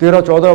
13, 14,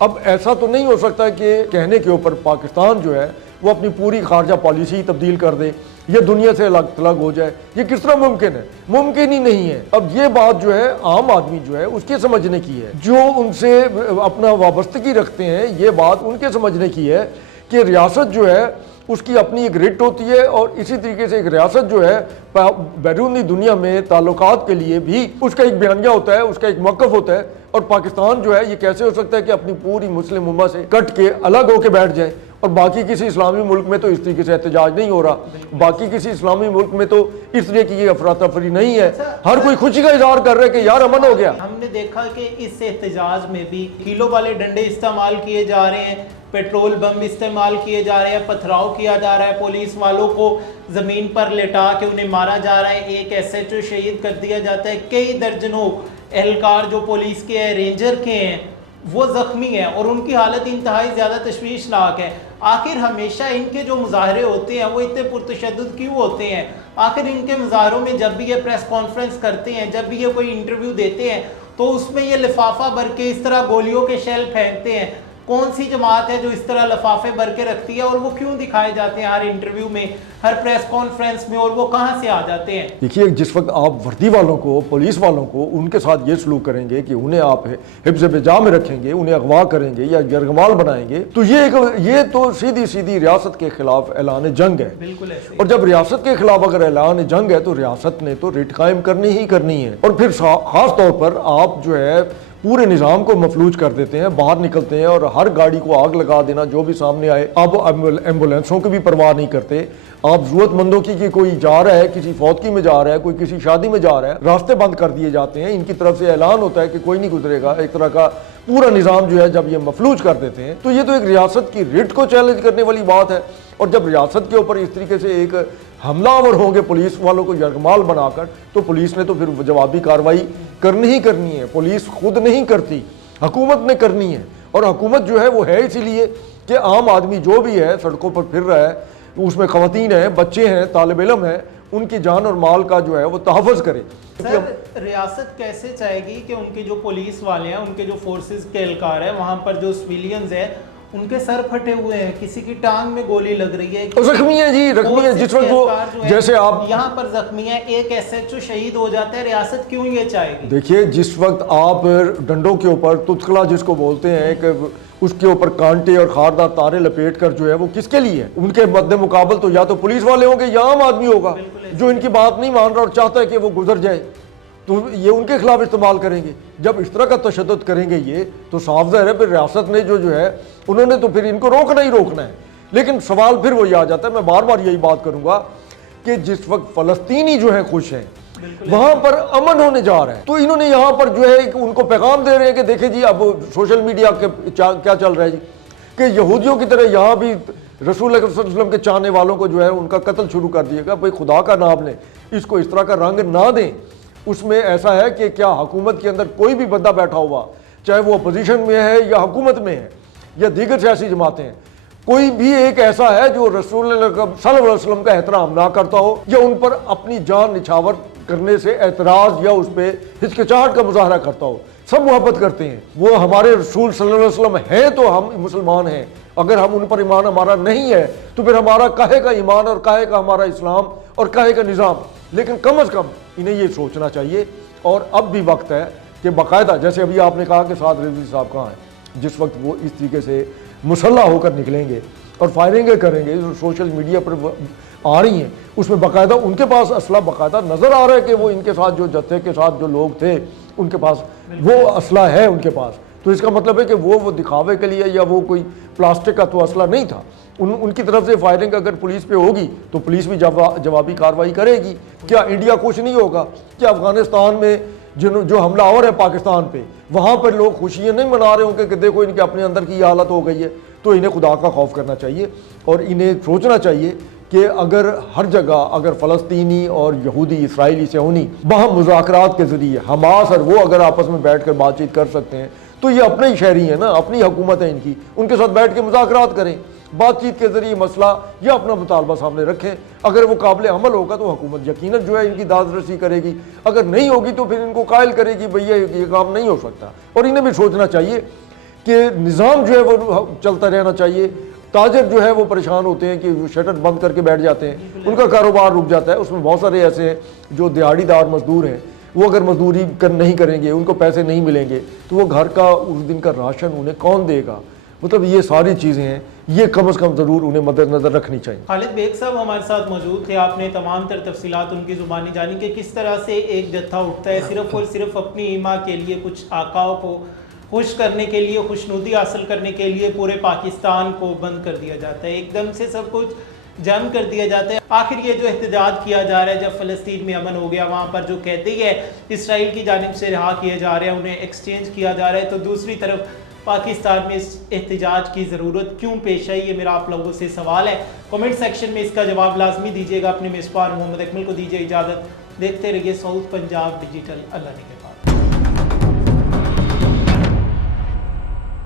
اب ایسا تو نہیں ہو سکتا کہ کہنے کے اوپر پاکستان جو ہے وہ اپنی پوری خارجہ پالیسی تبدیل کر دے یا دنیا سے الگ تھلگ ہو جائے. یہ کس طرح ممکن ہے؟ ممکن ہی نہیں ہے. اب یہ بات جو ہے عام آدمی جو ہے اس کے سمجھنے کی ہے, جو ان سے اپنا وابستگی رکھتے ہیں, یہ بات ان کے سمجھنے کی ہے کہ ریاست جو ہے اس کی اپنی ایک رٹ ہوتی ہے, اور اسی طریقے سے ایک ریاست جو ہے بیرونی دنیا میں تعلقات کے لیے بھی اس کا ایک بیانیہ ہوتا ہے, اس کا ایک موقف ہوتا ہے. اور پاکستان جو ہے یہ کیسے ہو سکتا ہے کہ اپنی پوری مسلم امت سے کٹ کے الگ ہو کے بیٹھ جائے, اور باقی کسی اسلامی ملک میں تو اس طریقے سے احتجاج نہیں ہو رہا, باقی کسی اسلامی ملک میں تو اس طرح کی یہ افراتفری نہیں ہے, ہر کوئی خوشی کا اظہار کر رہا ہے کہ یار امن ہو گیا. ہم نے دیکھا کہ اس احتجاج میں بھی کیلوں والے ڈنڈے استعمال کیے جا رہے ہیں, پیٹرول بم استعمال کیے جا رہے ہیں, پتھراؤ کیا جا رہا ہے, پولیس والوں کو زمین پر لٹا کے انہیں مارا جا رہا ہے, ایک ایس ایچ او شہید کر دیا جاتا ہے, کئی درجنوں اہلکار جو پولیس کے ہیں, رینجر کے ہیں, وہ زخمی ہیں اور ان کی حالت انتہائی زیادہ تشویشناک ہے. آخر ہمیشہ ان کے جو مظاہرے ہوتے ہیں وہ اتنے پرتشدد کیوں ہوتے ہیں؟ آخر ان کے مظاہروں میں جب بھی یہ پریس کانفرنس کرتے ہیں, جب بھی یہ کوئی انٹرویو دیتے ہیں, تو اس میں یہ لفافہ بھر کے اس طرح گولیوں کے شیل پھینکتے ہیں. کون سی جماعت ہے جو اس طرح لفافے بھر کے رکھتی ہے, اور وہ کیوں دکھائے جاتے ہیں ہر انٹرویو میں, ہر پریس کانفرنس میں, اور وہ کہاں سے آ جاتے ہیں؟ دیکھیے, جس وقت آپ وردی والوں کو, پولیس والوں کو, ان کے ساتھ یہ سلوک کریں گے کہ انہیں آپ حفظ بجا میں رکھیں گے, انہیں اغوا کریں گے یا یرغمال بنائیں گے, تو یہ تو سیدھی سیدھی ریاست کے خلاف اعلان جنگ ہے. بالکل ایسے. اور جب ریاست کے خلاف اگر اعلان جنگ ہے تو ریاست نے تو ریٹ قائم کرنی ہی کرنی ہے. اور پھر خاص طور پر آپ جو ہے پورے نظام کو مفلوج کر دیتے ہیں, باہر نکلتے ہیں اور ہر گاڑی کو آگ لگا دینا جو بھی سامنے آئے. اب ایمبولینسوں کی بھی پرواہ نہیں کرتے. آپ ضرورت مندوں کی کوئی جا رہا ہے, کسی فوتگی میں جا رہا ہے, کوئی کسی شادی میں جا رہا ہے, راستے بند کر دیے جاتے ہیں. ان کی طرف سے اعلان ہوتا ہے کہ کوئی نہیں گزرے گا. ایک طرح کا پورا نظام جو ہے جب یہ مفلوج کر دیتے ہیں تو یہ تو ایک ریاست کی رٹ کو چیلنج کرنے والی بات ہے. اور جب ریاست کے اوپر اس طریقے سے ایک حملہ آور ہوں گے پولیس والوں کو یرغمال بنا کر, تو پولیس نے تو پھر جوابی کارروائی کرنی ہی کرنی ہے. پولیس خود نہیں کرتی, حکومت نے کرنی ہے. اور حکومت جو ہے وہ ہے اسی لیے کہ عام آدمی جو بھی ہے سڑکوں پر پھر رہا ہے, اس میں خواتین ہیں, بچے ہیں, طالب علم ہیں, ان کی جان اور مال کا جو ہے وہ تحفظ کرے. سر, ریاست کیسے چاہے گی کہ ان کے جو پولیس والے ہیں, ان کے جو فورسز کے اہلکار ہیں, وہاں پر جو سویلینز ہیں, ان کے سر پھٹے ہوئے ہیں, کسی کی ٹانگ میں گولی لگ رہی ہے, زخمی ہے جی, زخمی ہے. جس وقت وہ جیسے آپ یہاں پر زخمی ہیں, ایک ایس ایچ او شہید ہو جاتا ہے, ریاست کیوں یہ چاہے گی؟ دیکھیے, جس وقت آپ ڈنڈوں کے اوپر تتکلا جس کو بولتے ہیں کہ اس کے اوپر کانٹے اور خاردار تارے لپیٹ کر جو ہے وہ کس کے لیے ہے؟ ان کے مد مقابل تو یا تو پولیس والے ہوں گے یا عام آدمی ہوگا جو ان کی بات نہیں مان رہا اور چاہتا ہے کہ وہ گزر جائے, تو یہ ان کے خلاف استعمال کریں گے. جب اس طرح کا تشدد کریں گے یہ تو صاف ظاہر ہے پھر ریاست نے جو ہے انہوں نے تو پھر ان کو روکنا ہی روکنا ہے. لیکن سوال پھر وہی آ جاتا ہے, میں بار بار یہی بات کروں گا کہ جس وقت فلسطینی جو ہیں خوش ہیں, وہاں پر امن ہونے جا رہا ہے, تو انہوں نے یہاں پر جو ہے ان کو پیغام دے رہے ہیں کہ دیکھیں جی اب سوشل میڈیا کے کیا چل رہا ہے جی, کہ یہودیوں کی طرح یہاں بھی رسول اللہ صلی اللہ علیہ وسلم کے چاہنے والوں کو جو ہے ان کا قتل شروع کر دیے گا. بھائی خدا کا نام لیں, اس کو اس طرح کا رنگ نہ دیں. اس میں ایسا ہے کہ کیا حکومت کے اندر کوئی بھی بندہ بیٹھا ہوا, چاہے وہ اپوزیشن میں ہے یا حکومت میں ہے یا دیگر سیاسی جماعتیں ہیں, کوئی بھی ایک ایسا ہے جو رسول اللہ صلی اللہ علیہ وسلم کا احترام نہ کرتا ہو یا ان پر اپنی جان نچھاور کرنے سے اعتراض یا اس پہ ہچکچاہٹ کا مظاہرہ کرتا ہو؟ سب محبت کرتے ہیں. وہ ہمارے رسول صلی اللہ علیہ وسلم ہیں تو ہم مسلمان ہیں. اگر ہم ان پر ایمان ہمارا نہیں ہے تو پھر ہمارا کہے کا ایمان اور کہے کا ہمارا اسلام اور کہے کا نظام. لیکن کم از کم انہیں یہ سوچنا چاہیے, اور اب بھی وقت ہے کہ باقاعدہ, جیسے ابھی آپ نے کہا کہ سعد رضوی صاحب کہاں ہیں, جس وقت وہ اس طریقے سے مسلح ہو کر نکلیں گے اور فائرنگیں کریں گے جو سوشل میڈیا پر آ رہی ہیں, اس میں باقاعدہ ان کے پاس اسلحہ باقاعدہ نظر آ رہا ہے کہ وہ ان کے ساتھ جو جتھے کے ساتھ جو لوگ تھے ان کے پاس وہ اسلحہ ہے ان کے پاس. تو اس کا مطلب ہے کہ وہ دکھاوے کے لیے یا وہ کوئی پلاسٹک کا تو اسلحہ نہیں تھا. ان کی طرف سے فائرنگ اگر پولیس پہ ہوگی تو پولیس بھی جوابی کارروائی کرے گی. کیا انڈیا خوش نہیں ہوگا؟ کیا افغانستان میں جو حملہ آور ہے پاکستان پہ, وہاں پر لوگ خوشیاں نہیں منا رہے ہوں کہ دیکھو ان کے اپنے اندر کی یہ حالت ہو گئی ہے؟ تو انہیں خدا کا خوف کرنا چاہیے اور انہیں سوچنا چاہیے کہ اگر ہر جگہ اگر فلسطینی اور یہودی اسرائیلی صہیونی باہم مذاکرات کے ذریعے حماس اور وہ اگر آپس میں بیٹھ کر بات چیت کر سکتے ہیں تو یہ اپنے ہی شہری ہیں نا, اپنی حکومت ہے ان کی, ان کے ساتھ بیٹھ کے مذاکرات کریں, بات چیت کے ذریعے مسئلہ یا اپنا مطالبہ سامنے رکھیں. اگر وہ قابل عمل ہوگا تو حکومت یقیناً جو ہے ان کی داد رسی کرے گی, اگر نہیں ہوگی تو پھر ان کو قائل کرے گی بھئی یہ کام نہیں ہو سکتا. اور انہیں بھی سوچنا چاہیے کہ نظام جو ہے وہ چلتا رہنا چاہیے. تاجر جو ہے وہ پریشان ہوتے ہیں کہ وہ شٹر بند کر کے بیٹھ جاتے ہیں, ان کا کاروبار رک جاتا ہے. اس میں بہت سارے ایسے ہیں جو دیہڑی دار مزدور ہیں, وہ اگر مزدوری نہیں کریں گے, ان کو پیسے نہیں ملیں گے, تو وہ گھر کا اس دن کا راشن انہیں کون دے گا. مطلب یہ ساری چیزیں ہیں, یہ کم از کم ضرور انہیں مد نظر رکھنی چاہیے. خالد بیگ صاحب ہمارے ساتھ موجود تھے, آپ نے تمام تر تفصیلات ان کی زبانی جانی کہ کس طرح سے ایک جتھا اٹھتا ہے صرف اور صرف اپنی ایما کے لیے, کچھ آقاؤں کو خوش کرنے کے لیے, خوشنودی حاصل کرنے کے لیے پورے پاکستان کو بند کر دیا جاتا ہے, ایک دم سے سب کچھ جم کر دیا جاتا ہے. آخر یہ جو احتجاج کیا جا رہا ہے جب فلسطین میں امن ہو گیا, وہاں پر جو قیدی ہے اسرائیل کی جانب سے رہا کیے جا رہے ہیں, انہیں ایکسچینج کیا جا رہا ہے, تو دوسری طرف پاکستان میں اس احتجاج کی ضرورت کیوں پیش آئی؟ یہ میرا آپ لوگوں سے سوال ہے. کمنٹ سیکشن میں اس کا جواب لازمی دیجیے گا. اپنے میزبان محمد اکمل کو دیجیے اجازت, دیکھتے رہیے ساؤتھ پنجاب ڈیجیٹل. اللہ نگہبان.